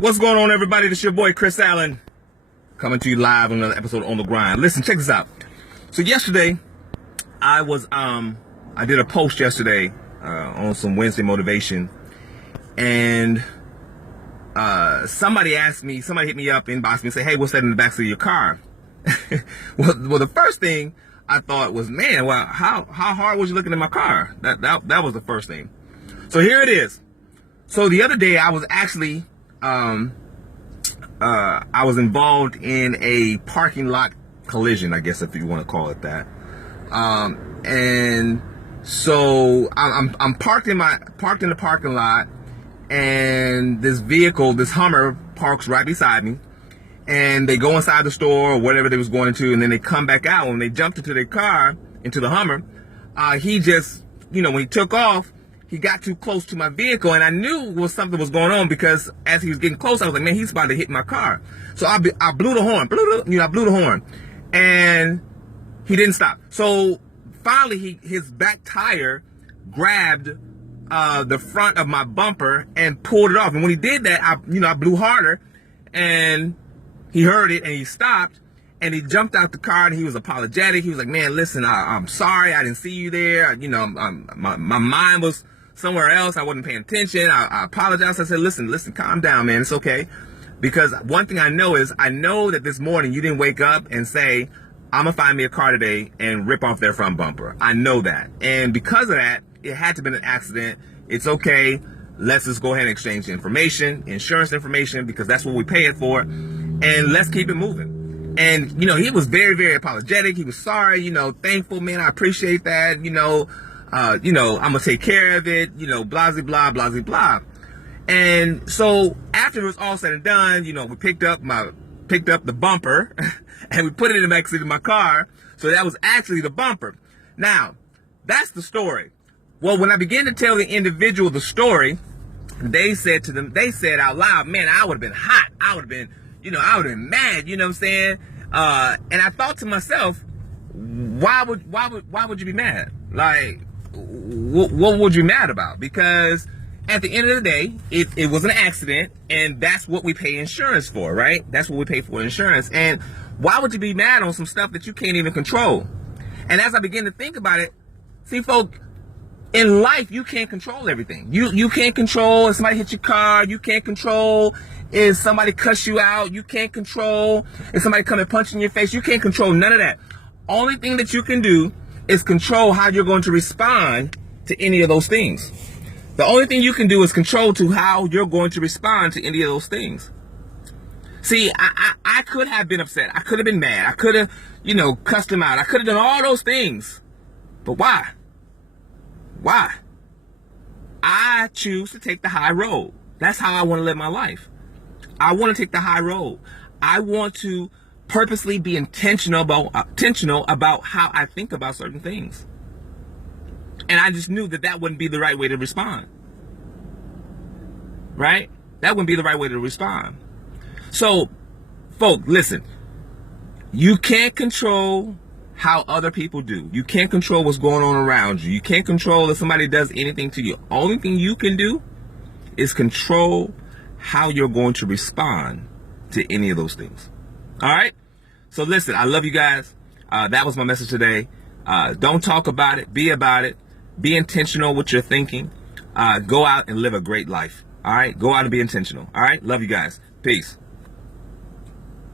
What's going on, everybody? This is your boy Chris Allen coming to you live on another episode On the Grind. Listen, check this out. So yesterday, I did a post yesterday on some Wednesday motivation, and somebody hit me up, inboxed me, and said, "Hey, what's that in the backseat of your car?" well, the first thing I thought was, man, well, how hard was you looking at my car? That was the first thing. So here it is. So the other day, I was actually I was involved in a parking lot collision, I guess, if you want to call it that. And so I'm parked in the parking lot, and this vehicle, this Hummer, parks right beside me. And they go inside the store or whatever they was going into, and then they come back out. When they jumped into their car, into the Hummer, he just, when he took off, he got too close to my vehicle, and I knew something was going on, because as he was getting close, I was like, man, he's about to hit my car. So I blew the horn, I blew the horn, and he didn't stop. So finally, his back tire grabbed the front of my bumper and pulled it off. And when he did that, I blew harder, and he heard it, and he stopped, and he jumped out the car, and he was apologetic. He was like, man, listen, I'm sorry, I didn't see you there. My mind was somewhere else. I wasn't paying attention. I apologized. I said, listen, calm down, man. It's okay. Because one thing I know is, I know that this morning you didn't wake up and say, I'm going to find me a car today and rip off their front bumper. I know that. And because of that, it had to have been an accident. It's okay. Let's just go ahead and exchange the information, insurance information, because that's what we pay it for. And let's keep it moving. And, he was very, very apologetic. He was sorry, thankful, man. I appreciate that. I'm going to take care of it, blah, blah, blah, blah, blah. And so after it was all said and done, we picked up the bumper and we put it in the backseat of my car. So that was actually the bumper. Now, that's the story. Well, when I began to tell the individual the story, they said out loud, man, I would have been hot. I would have been, I would have been mad, you know what I'm saying? And I thought to myself, why would you be mad? Like, what would you be mad about? Because at the end of the day, it was an accident, and that's what we pay insurance for, right? That's what we pay for insurance. And why would you be mad on some stuff that you can't even control? And as I begin to think about it, see, folks, in life, you can't control everything. You can't control if somebody hits your car. You can't control if somebody cuss you out. You can't control if somebody come and punch in your face. You can't control none of that. Only thing that you can do is control how you're going to respond to any of those things. The only thing you can do is control to how you're going to respond to any of those things. See, I could have been upset. I could have been mad. I could have, cussed him out. I could have done all those things. But why? Why? I choose to take the high road. That's how I want to live my life. I want to take the high road. I want to purposely be intentional about how I think about certain things. And I just knew that wouldn't be the right way to respond. Right? That wouldn't be the right way to respond. So, folks, listen. You can't control how other people do. You can't control what's going on around you. You can't control if somebody does anything to you. Only thing you can do is control how you're going to respond to any of those things. All right? So listen, I love you guys. That was my message today. Don't talk about it. Be about it. Be intentional with your thinking. Go out and live a great life. All right? Go out and be intentional. All right? Love you guys. Peace.